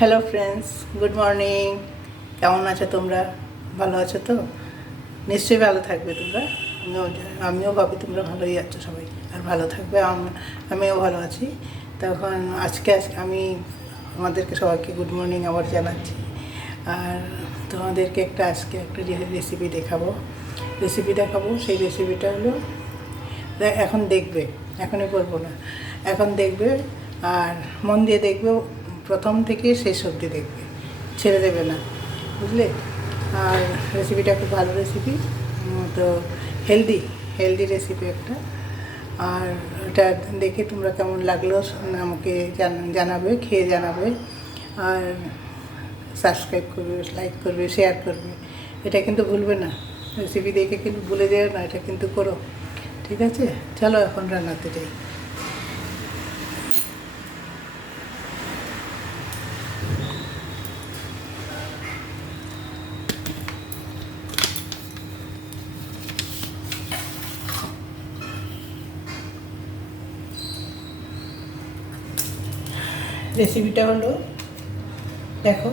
Hello friends, good morning. কেমন আছো তোমরা? ভালো আছো তো? নিশ্চয়ই ভালো থাকবে তোমরা। আমিও ভাবি তোমরা ভালোই আছো সবাই, আর ভালো থাকবে। আমিও ভালো আছি। তখন আজকে আমি আমাদেরকে সবাইকে গুড মর্নিং আবার জানাচ্ছি। আর তোমাদেরকে আজকে একটা রেসিপি দেখাবো। সেই রেসিপিটা হলো, এখন দেখবে, এখনই বলবো না, এখন দেখবে আর মন দিয়ে দেখবে, প্রথম থেকে শেষ অবধি দেখবে, ছেড়ে দেবে না, বুঝলে? আর রেসিপিটা খুব ভালো রেসিপি, তো হেলদি রেসিপি একটা। আর এটা দেখে তোমরা কেমন লাগলো আমাকে জানাবে, খেয়ে জানাবে। আর সাবস্ক্রাইব করবে, লাইক করবে, শেয়ার করবে, এটা কিন্তু ভুলবে না। রেসিপি দেখে কিন্তু ভুলে যেও না, এটা কিন্তু করো, ঠিক আছে? চলো এখন রান্নাতে যাই। রেসিপিটা হলো, দেখো,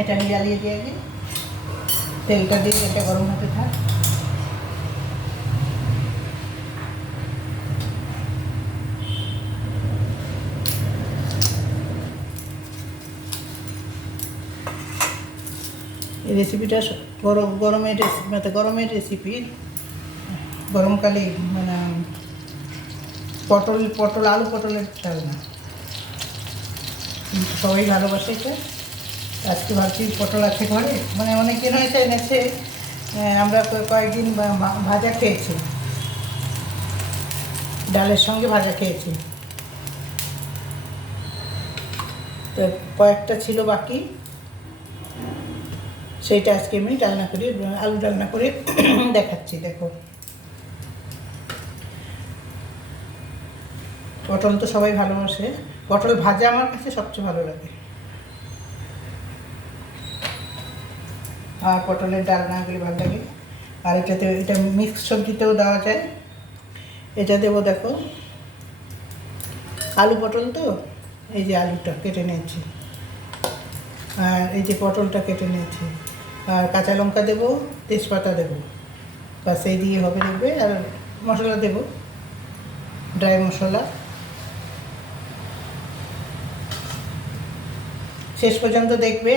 এটা আমি জ্বালিয়ে দিয়ে আগে তেলটা দিয়ে, তেলটা গরম হতে থাক। এই রেসিপিটা গরমের রেসিপি। গরমকালে মানে আলু পটলের ডালনা, সবাই ভালোবাসে এটা। আজকে ভাবছি পটল আছে ঘরে, মানে অনেক দিন হয়েছে এনেছে। আমরা কয়েকদিন ভাজা খেয়েছি, ডালের সঙ্গে ভাজা খেয়েছি। তো কয়েকটা ছিল বাকি, সেইটা আজকে আমি আলু ডালনা করে দেখাচ্ছি। দেখো, পটল তো সবাই ভালোবাসে, পটল ভাজা আমার কাছে সবচেয়ে ভালো লাগে। আর পটলের ডালনাগুলি ভালো লাগে। আর এটা মিক্স সবজিতেও দেওয়া যায়। এটা দেবো, দেখো, আলু পটল তো, এই যে আলুটা কেটে নিয়েছি, আর এই যে পটলটা কেটে নিয়েছি, আর কাঁচা লঙ্কা দেবো, তেজপাতা দেবো, বাস এই দিয়ে হবে, দেখবে। আর মশলা দেবো, ড্রাই মশলা। শেষ পর্যন্ত দেখবে।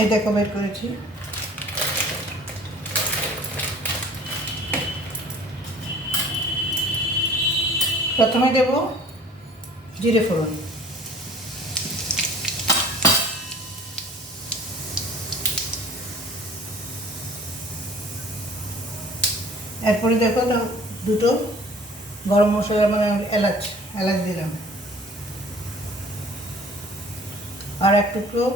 এই দেখো, বের করেছি। প্রথমে দেব জিরে ফোড়ন, এরপরে দেখো দুটো গরম মশলা, মানে এলাচ দিলাম, আর এক টুকরো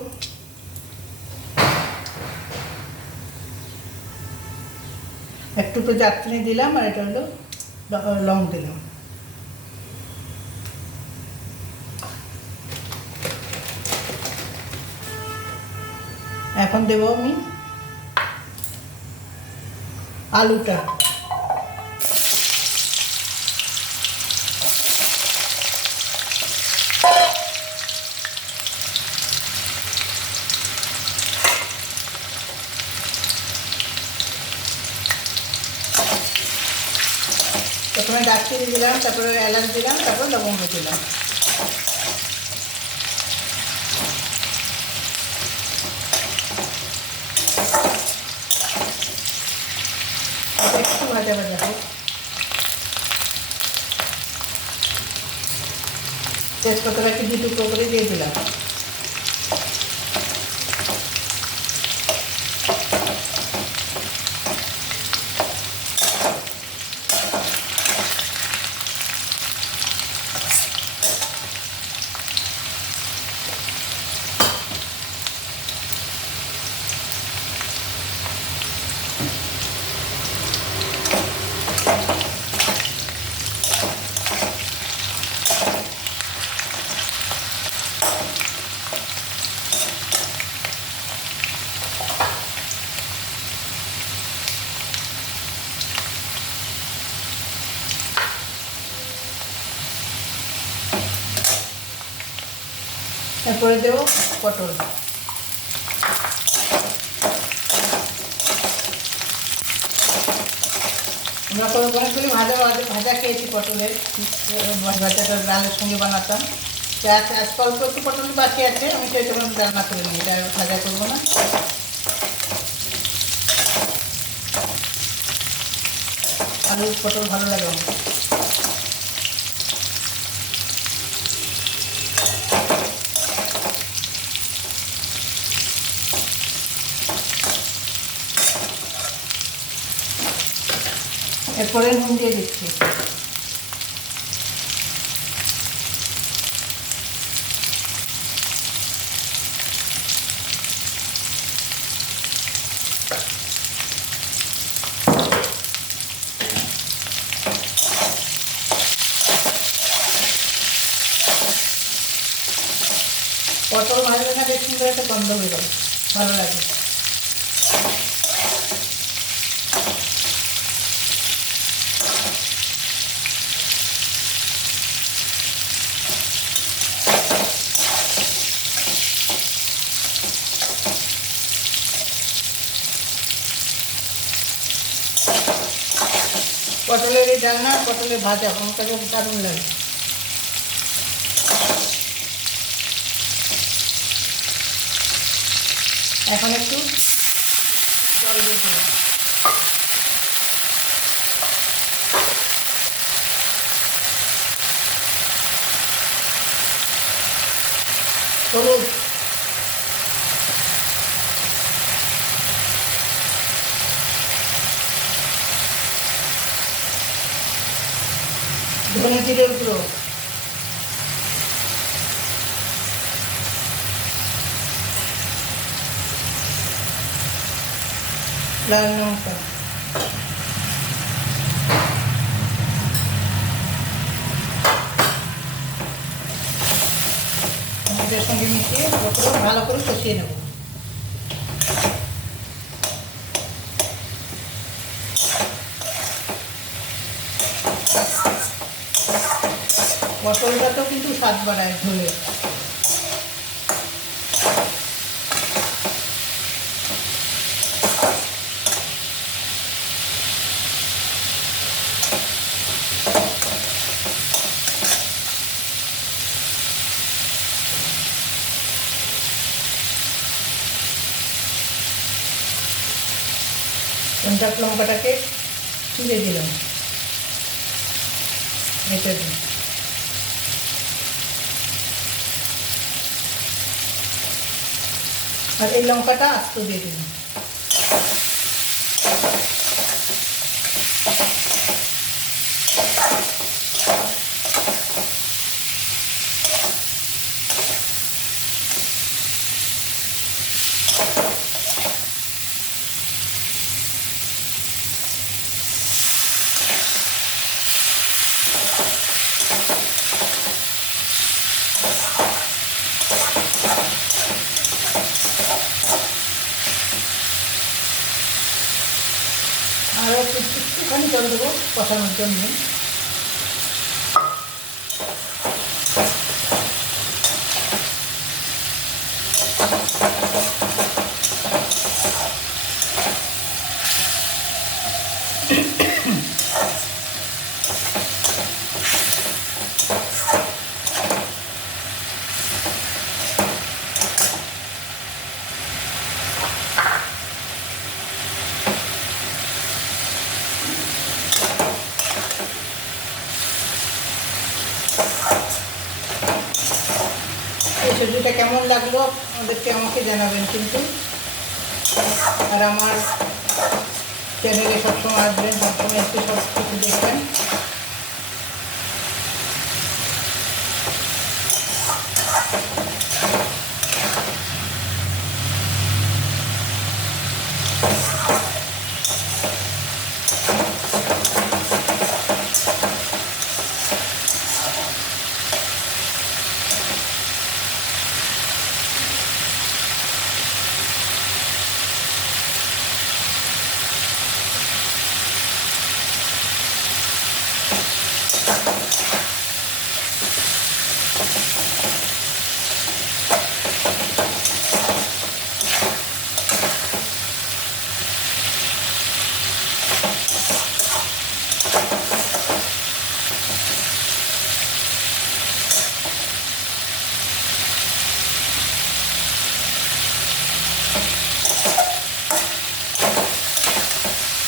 দারচিনি দিলাম, আর এটা হলো লং দিলাম। এখন দেবো আমি আলুটা। প্রথমে দারচিনি দিলাম, তারপরে এলাচ দিলাম, তারপরে লবঙ্গ দিলাম। একটু ভাজা হোক। তেজপাতাটাকে 2 টুকরো করে দিয়ে দিলাম। এরপরে দেবো পটল। আমরা অনেকগুলি ভাজা ভাজা খেয়েছি পটলের, ভাজাটা ডালের সঙ্গে বানাতাম। তো আজকে অল্প একটু পটল বাকি আছে, আমি তো এটা রান্না করে নিই, এটা ভাজা করবো না। আলু পটল ভালো লাগে আমার। এরপরে নুন দিয়ে দিচ্ছি। পটল ভাজলে না বেশ সুন্দর একটা গন্ধ হয়ে যাবে, ভালো লাগে। পটলের এই ডালনা, পটলের ভাজা আমার কাছে দারুণ লাগে। এখন একটু জল দিয়ে দিলাম। হলুদ, ধনে জিরের গুঁড়ো, লাল লঙ্কা, এটার সঙ্গে মিশিয়ে ভালো করে কষিয়ে নেব। পটলটা তো কিন্তু স্বাদ বাড়ায় ঝোলে। কঞ্চাক লঙ্কাটাকে তুলে দিলাম এটা দিয়ে। আর এই লঙ্কাটা আস্ত দিয়ে দিলাম। আরও একটুখানি জল দেবো কষানোর জন্য। সবজিটা কেমন লাগলো আমাকে জানাবেন কিন্তু। আর আমার চ্যানেলে সবসময় আসবেন, সবসময় একটু সব কিছু দেখবেন।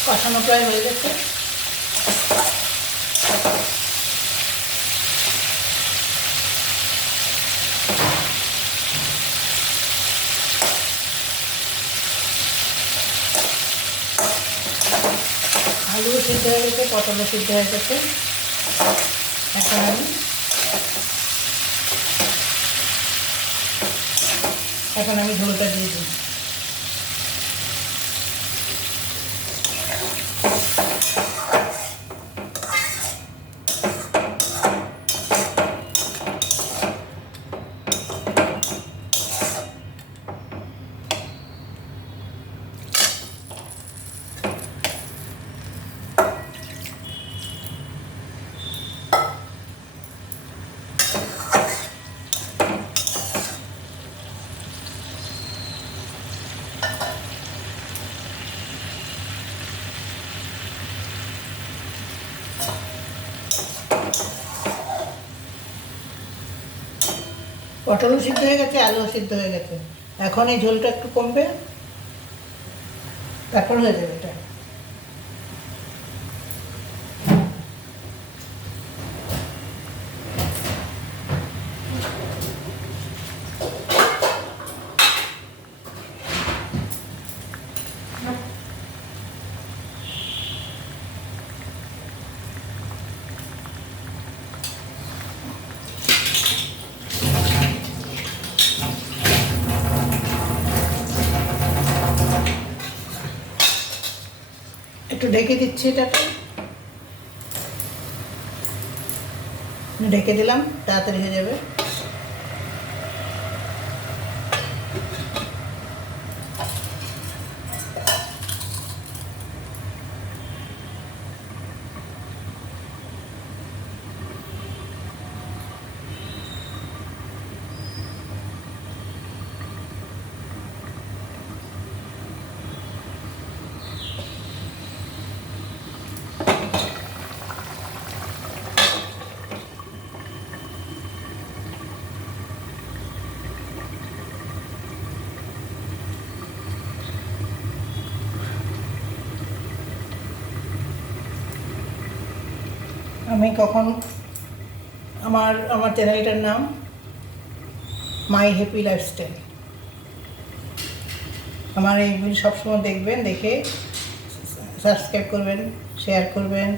কষানো প্রায় হয়ে গেছে। আলু সিদ্ধ হয়ে গেছে, পটলও সিদ্ধ হয়ে গেছে। এখন আমি ঝোলটা দিয়ে দিই। পটলও সিদ্ধ হয়ে গেছে, আলুও সিদ্ধ হয়ে গেছে। এখন এই ঝোলটা একটু কমবে, তারপর হয়ে যাবে এটা। একটু ঢেকে দিচ্ছি, এটাকে ঢেকে দিলাম, তাড়াতাড়ি হয়ে যাবে। আমি কখন আমার চ্যানেলটার নাম মাই হ্যাপি লাইফস্টাইল। আমার এইগুলি সবসময় দেখবেন, দেখে সাবস্ক্রাইব করবেন, শেয়ার করবেন।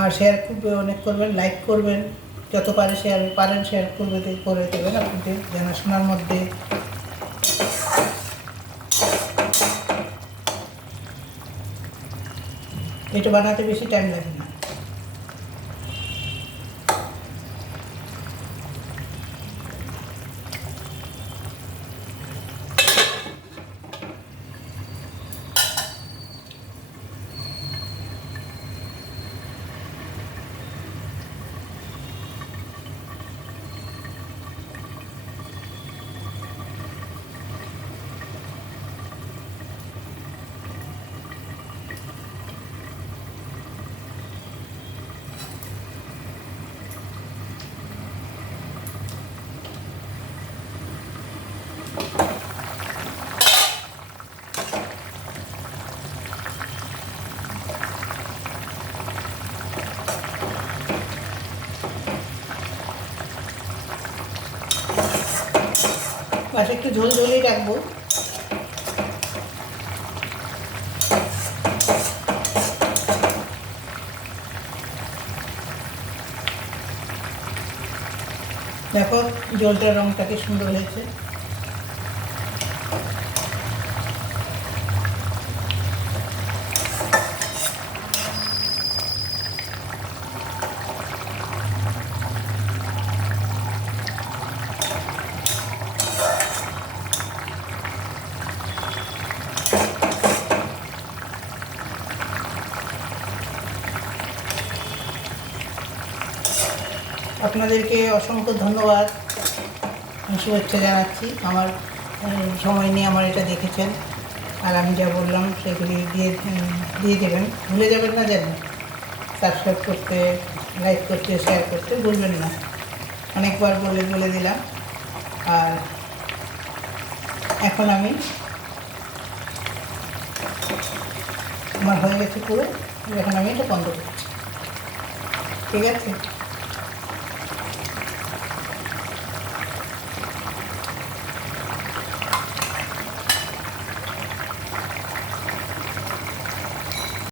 আর শেয়ার অনেক করবেন, লাইক করবেন, যত পারেন শেয়ার করে দেবেন আপনাদের জানাশোনার মধ্যে। এটা বানাতে বেশি টাইম লাগে না। পাশে একটু ঝোল ঝোলই রাখবো। দেখো ঝোলটার রঙটা কি সুন্দর হয়েছে। আপনাদেরকে অসংখ্য ধন্যবাদ, শুভেচ্ছা জানাচ্ছি। আমার সময় নিয়ে আমার এটা দেখেছেন, আর আমি যা বললাম সেগুলি দিয়ে দেবেন, ভুলে যাবেন না যেন। সাবস্ক্রাইব করতে, লাইক করতে, শেয়ার করতে ভুলবেন না। অনেকবার বলে দিলাম। আর এখন আমি আমার হয়ে গেছে পুরো, এখন আমি এটা বন্ধ করছি। ঠিক আছে।